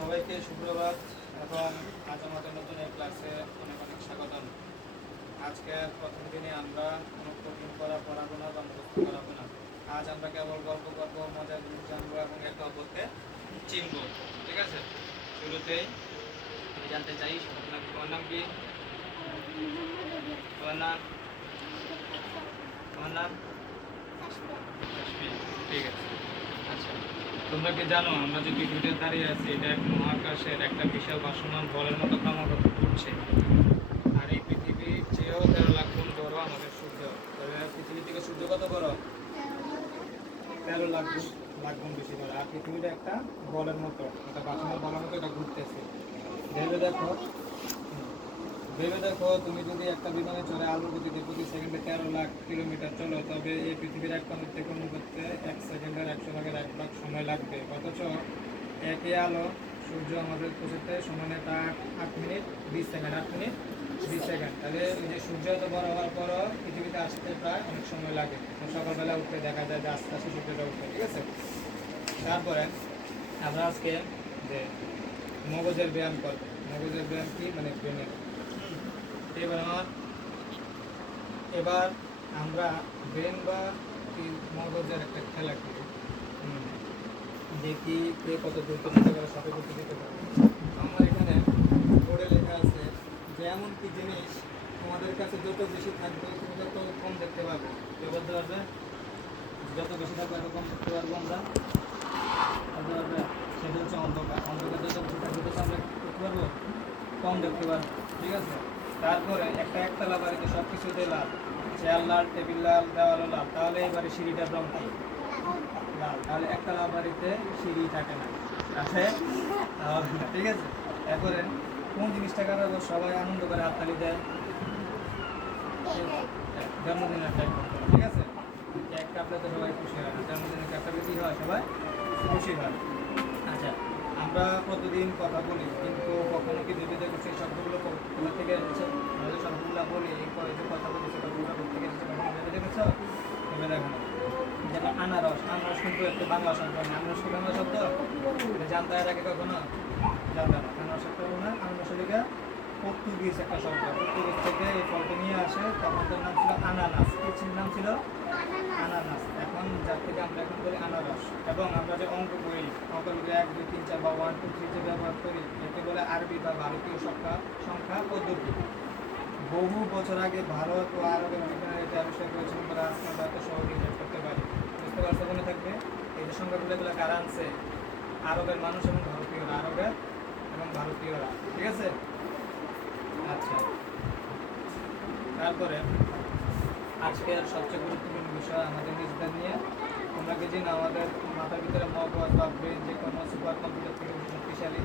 সবাইকে সুপ্রভাত এবং আজ আমাদের নতুন এই ক্লাসে অনেক অনেক স্বাগতম। আজকে প্রথম দিনে আমরা কোনো কঠিন পড়াবো না বা মুখস্থ করাবো না। আজ আমরা কেবল গল্প করব, মজার জিনিস জানবো এবং একে অপরকে চিনব। ঠিক আছে, শুরুতেই আমি জানতে চাই তোমার নাম কি? তোমার নাম? তোমার নাম? ঠিক আছে। আচ্ছা, তোমরা কি জানো আমরা যে পৃথিবীতে দাঁড়িয়ে আছি এটা এক মহাকাশের একটা বিশাল ভাসমান বলের মতো ক্রমাগত ঘুরছে। আর এই পৃথিবীর চেয়েও 13 লাখ গুণ বড় আমাদের সূর্য। পৃথিবী থেকে সূর্য কত বড়? 13 লাখ গুণ বেশি বড়। আর পৃথিবীটা একটা বলের মতো, একটা ভাসমান বলের মতো এটা ঘুরতেছে। ভেবে দেখো তুমি যদি একটা বিমানে চড়ে আলোর গতিতে প্রতি সেকেন্ডে 13 লাখ কিলোমিটার চলো, তবে এই পৃথিবীর এক প্রান্ত থেকে অন্য করতে 1 সেকেন্ডের 100 ভাগের 1 ভাগ সময় লাগবে। অথচ একই আলো সূর্য আমাদের পৌঁছতে সময় নেয় 8 মিনিট 20 সেকেন্ড। 8 minute 20 second. তাহলে ওই যে সূর্য এত বড় হওয়ার পরও পৃথিবীতে আসতে প্রায় অনেক সময় লাগে। সকালবেলা উঠতে দেখা যায় যে আস্তে আস্তে সূর্যটা উঠে। ঠিক আছে, তারপরে আমরা আজকে যে মগজের ব্যায়াম করবো। মগজের ব্যায়াম কি মানে ব্রেনের। এবার আমরা ব্রেন বা মগজের একটা খেলা করি, দেখি কে কত দ্রুত নিতে পারে, সাথে করতে দিতে পারে। আমার এখানে বোর্ডে লেখা আছে যে এমন কি জিনিস তোমাদের কাছে যত বেশি থাকবে তুমি তত কম দেখতে পাবে। কে বলতে পারবে? যত বেশি থাকবে তত কম দেখতে পারবো আমরা। বলতে পারবে? সেটা হচ্ছে অন্ধকার। অন্ধকার যত বেশি থাকবে তত আমরা দেখতে পারবো, কম দেখতে পারবো। ঠিক আছে, তারপরে একতলা বাড়িতে সব কিছুতে লাল, চেয়ার লাল, টেবিল লাল, দেওয়ালও লাল, তাহলে এবারে সিঁড়িটার রং কি? লাল। তাহলে একতলা বাড়িতে সিঁড়ি থাকে না, আছে? ঠিক আছে, এরপরে কোন জিনিসটা কারণে সবাই আনন্দ করে হাততালি দেয়? জন্মদিনের কেক। ঠিক আছে, কেক কাটলে তো সবাই খুশি হয় না, জন্মদিনের কেক কাটলে কি হয়? সবাই খুশি হয়। আচ্ছা, আমরা প্রতিদিন কথা বলি, কিন্তু কখনো কি ভেবে দেখো সেই শব্দগুলো কোথা থেকে এসেছে? আমরা যে শব্দগুলো বলি, এরপরে যে কথা বলি, সেই কথাগুলো কোথা থেকে এসেছে কখনো ভেবে দেখেছো? ভেবে দেখো না। যেমন আনারস, আনারস কিন্তু একটা বাংলা শব্দ না। আনারস কি বাংলা শব্দ? এটা জানতে এর আগে কখনো জানতে না। আনারস একটা না, আনারস লিখে পর্তুগিজ একটা শব্দ। পর্তুগিজ থেকে এই ফলটা নিয়ে আসে, তখন তার নাম ছিল আনানাস। কি নাম ছিল? আনানাস। এখন যার থেকে আমরা এখন বলি আনারস। এবং আমরা যে অঙ্ক করি, অঙ্ক লিখে 1 2 3 4 বা 1 2 3 যে ব্যবহার করি, একে বলে আরবি বা ভারতীয় সংখ্যা পদ্ধতি। বহু বছর আগে ভারত ও আরবের বিজ্ঞানীরা এটি আবিষ্কার করেছিলেন বলে আজকে আমরা এত সহজে হিসাব করতে পারি। বুঝতে পারছো? মনে থাকবে এই যে সংখ্যাগুলো, এগুলো কারা আনছে? আরবের মানুষ এবং ভারতীয়রা। আরবের এবং ভারতীয়রা। ঠিক আছে, আচ্ছা। তারপরে আজকের সবচেয়ে গুরুত্বপূর্ণ বিষয় আমাদের নিজেদের নিয়ে। তোমরা কি জানো আমাদের মাথার ভিতরে মগজ বা ব্রেন যে কোনো সুপার কম্পিউটার থেকে শক্তিশালী।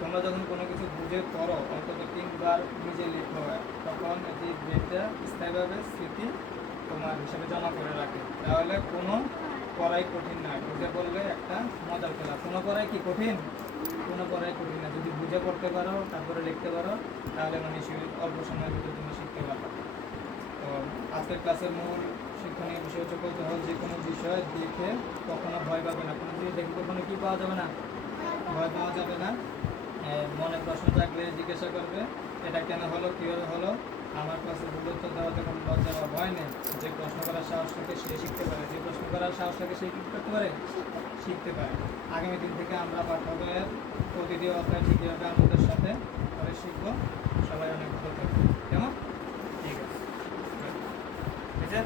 তোমরা যখন কোনো কিছু বুঝে পড়ো, অন্তত 3 বার নিজে লিখো, তখন এটি ব্রেনটা স্থায়ীভাবে স্মৃতি তোমার হিসাবে জমা করে রাখে। তাহলে কোনো পড়াই কঠিন নয়, বুঝে পড়লে একটা মজার খেলা। কোনো পড়াই কি কঠিন? কোনো পড়াই কঠিন না। যদি বুঝে পড়তে পারো, তারপরে লিখতে পারো, তাহলে মানে অল্প সময়ের ভিতরে তুমি শিখতে পারবে। তো আজকের ক্লাসের মূল শিক্ষণীয় বিষয় হচ্ছে কৌতূহল। যে কোনো বিষয় দেখে কখনো ভয় পাবে না। কোনো জিনিস দেখে কখনো কি পাওয়া যাবে না? ভয় পাওয়া যাবে না। মনে প্রশ্ন থাকলে জিজ্ঞাসা করবে, এটা কেন হলো, কীভাবে হলো। আমার ক্লাসে ভুল উত্তর দেওয়াতে কোনো লজ্জা বা ভয় নেই। যে প্রশ্ন করার সাহস থাকে সে শিখতে পারে, যে প্রশ্ন করার সাহস থাকে সে কী করতে পারে? শিখতে পারে। আগামী দিন থেকে আমরা পাঠ্য বইয়ের প্রতিটি অধ্যায় ঠিকভাবে আমাদের